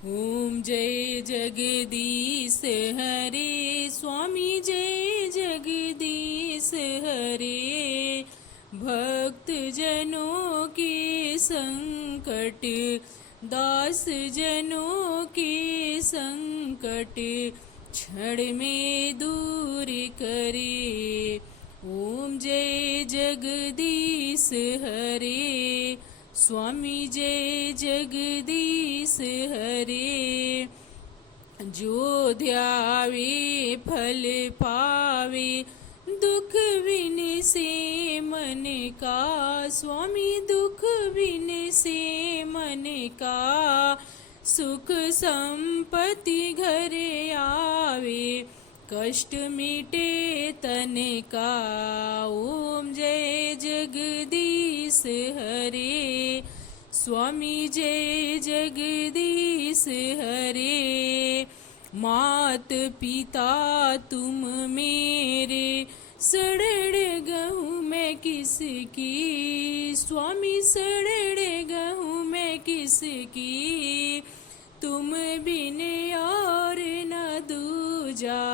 ओम जय जगदीश हरे स्वामी जय जगदीश हरे। भक्त जनों के संकट दास जनों के संकट क्षण में दूर करे। ओम जय जगदीश हरे स्वामी जय जगदीश हरे। जो ध्यावे फल पावे दुख बिन से मन का। स्वामी दुख बिन से मन का सुख संपत्ति घर आवे। कष्ट मिटे तन का। ओम जय जगदीश हरे स्वामी जय जगदीश हरे। मात पिता तुम मेरे सड़ड़ गहूँ मैं किसकी। स्वामी सड़ड़ गहूँ मैं किसकी। तुम बिन और न दूजा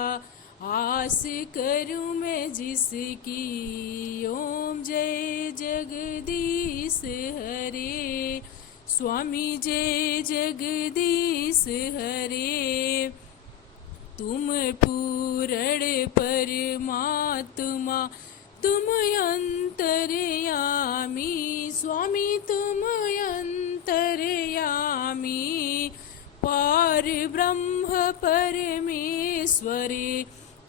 आस करूं मैं जिसकी। ओम जय जगदीश हरे स्वामी जय जगदीश हरे। तुम पूरण परमात्मा तुम अंतर्यामी। स्वामी तुम अंतर्यामी पार ब्रह्म परमेश्वरे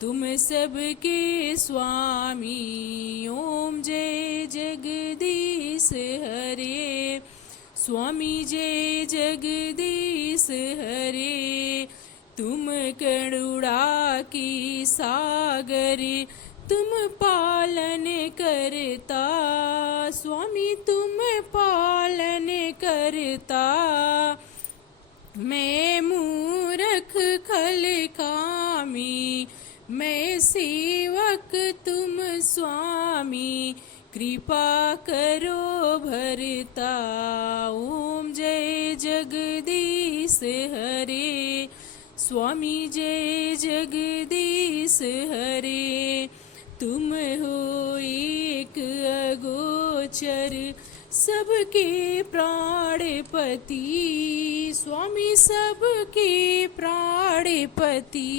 तुम सबके स्वामी। ओम जय जगदीश हरे स्वामी जय जगदीश हरे। तुम करुणा की सागर तुम पालन करता। स्वामी तुम पालन करता। मैं मूर्ख खल कामी मैं सेवक तुम स्वामी कृपा करो भरता। ओम जय जगदीश हरे स्वामी जय जगदीश हरे। तुम हो एक अगोचर सबके प्राणपति। स्वामी सबके प्राणपति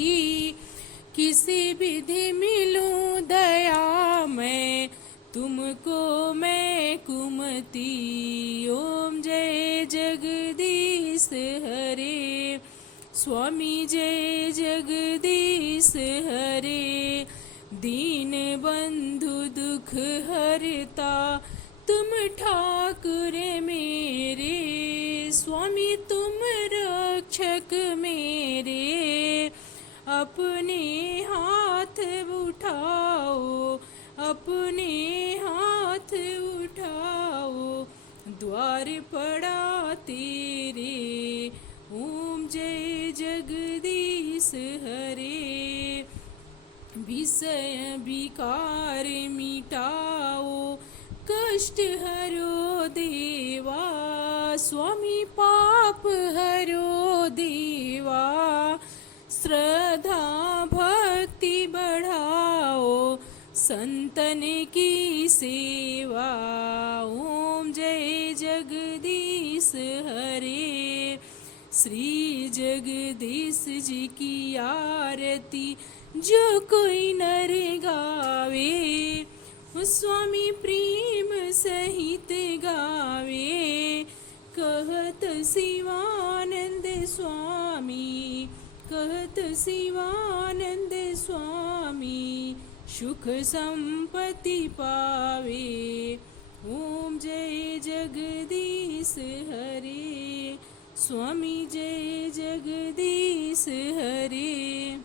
किसी विधि मिलूं दया मैं तुमको मैं कुमति। ओम जय जगदीश हरे स्वामी जय जगदीश हरे। दीन बंधु दुख हरता तुम ठाकुर मेरे। स्वामी तुम रक्षक मेरे। अपने हाथ उठाओ अपने हाथ उठाओ द्वार पड़ा तेरे। ओम जय जगदीश हरे। विषय विकार मिटाओ कष्ट हरो देवा। स्वामी पाप हरो देवा। श्रद्धा भक्ति बढ़ाओ संतन की सेवा। ओम जय जगदीश हरे श्री जगदीश जी की आरती जो कोई नर गावे। स्वामी प्रेम सहित गावे। कहत शिवानंद स्वामी कहत शिवानंद स्वामी सुख संपत्ति पावे। ओम जय जगदीश हरे स्वामी जय जगदीश हरे।